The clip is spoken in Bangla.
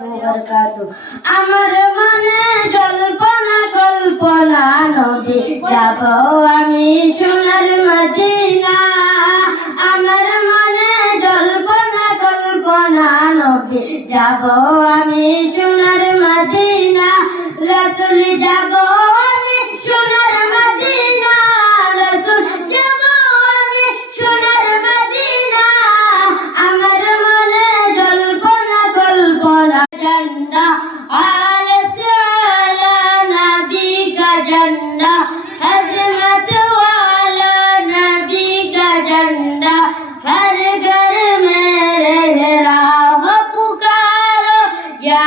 আমার মনে জল্পনা কল্পনা নবী যাব আমি সোনার মদিনা। আমার মনে জল্পনা কল্পনা নবী যাব আমি সোনার মদিনা। রাসূল যাব আমি সোনার মদিনা, রাসূল যাব আমি সোনার মদিনা। আমার মনে জল্পনা কল্পনা झंडा आला नबी का झंडा, अज़मत वाला नबी का झंडा। हर घर में लहरा हो पुकारो या